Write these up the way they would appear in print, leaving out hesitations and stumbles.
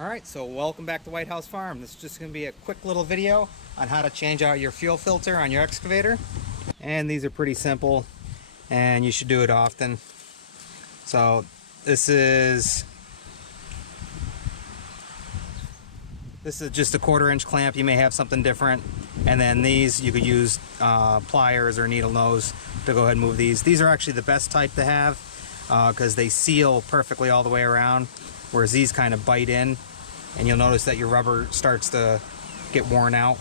Alright, so welcome back to White House Farm. This is just going to be a quick little video on how to change out your fuel filter on your excavator. And these are pretty simple and you should do it often. So this is just a 1/4-inch clamp. You may have something different. And then these, you could use pliers or needle nose to go ahead and move these. These are actually the best type to have because they seal perfectly all the way around, whereas these kind of bite in, and you'll notice that your rubber starts to get worn out.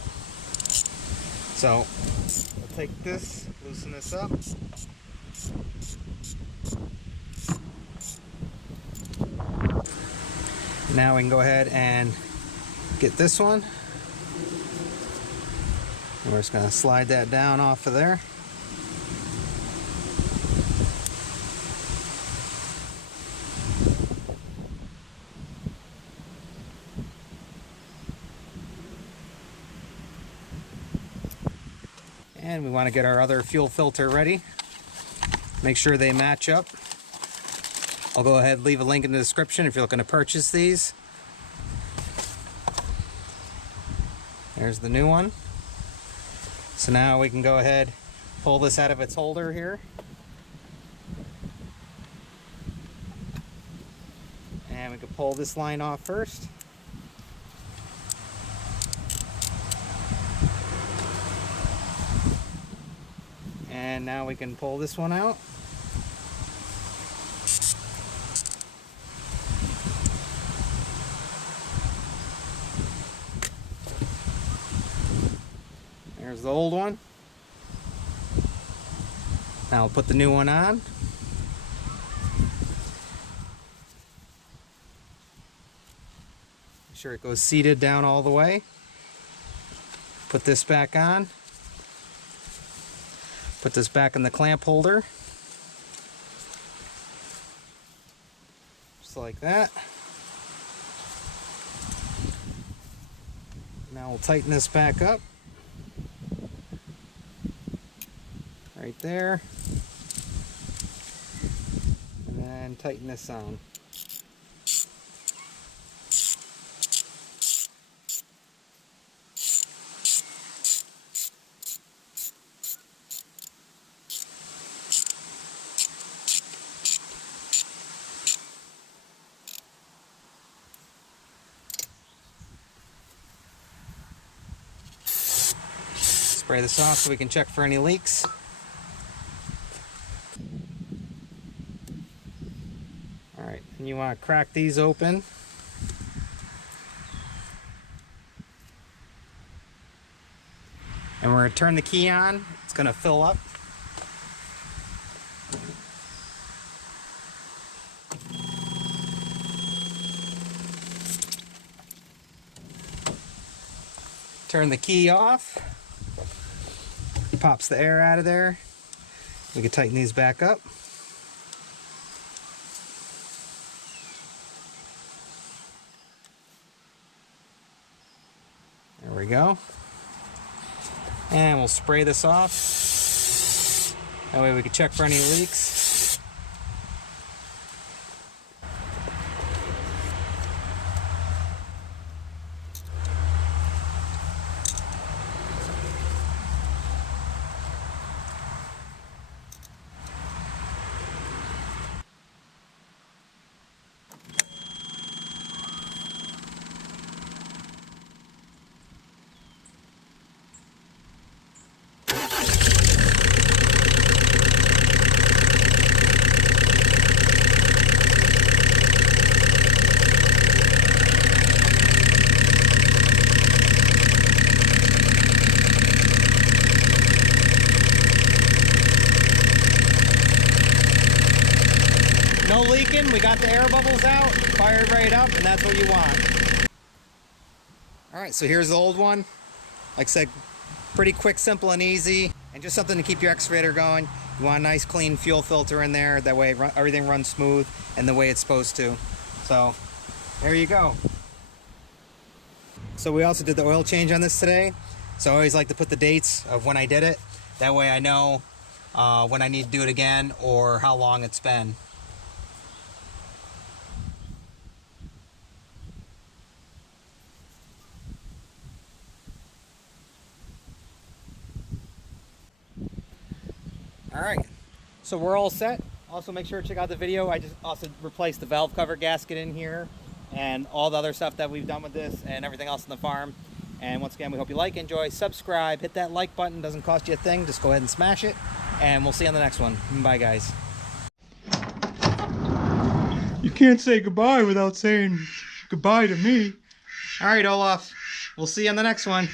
So I'll take this, loosen this up. Now we can go ahead and get this one. And we're just going to slide that down off of there. And we want to get our other fuel filter ready. Make sure they match up. I'll go ahead and leave a link in the description if you're looking to purchase these. There's the new one. So now we can go ahead, pull this out of its holder here. And we can pull this line off first. And now we can pull this one out. There's the old one. Now we'll put the new one on. Make sure it goes seated down all the way. Put this back on. Put this back in the clamp holder. Just like that. Now we'll tighten this back up. Right there. And then tighten this on. Spray this off so we can check for any leaks. Alright, and you want to crack these open. And we're going to turn the key on. It's going to fill up. Turn the key off. Pops the air out of there. We can tighten these back up. There we go. And we'll spray this off. That way we can check for any leaks. No leaking, we got the air bubbles out, fired right up, and that's what you want. Alright, so here's the old one. Like I said, pretty quick, simple, and easy, and just something to keep your excavator going. You want a nice clean fuel filter in there, that way everything runs smooth and the way it's supposed to. So, there you go. So we also did the oil change on this today. So I always like to put the dates of when I did it. That way I know when I need to do it again or how long it's been. All right, so we're all set. Also, make sure to check out the video. I just also replaced the valve cover gasket in here and all the other stuff that we've done with this and everything else in the farm. And once again, we hope you like, enjoy, subscribe, hit that like button. Doesn't cost you a thing. Just go ahead and smash it. And we'll see you on the next one. Bye, guys. You can't say goodbye without saying goodbye to me. All right, Olaf. We'll see you on the next one.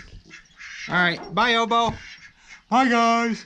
All right. Bye, Obo. Bye, guys.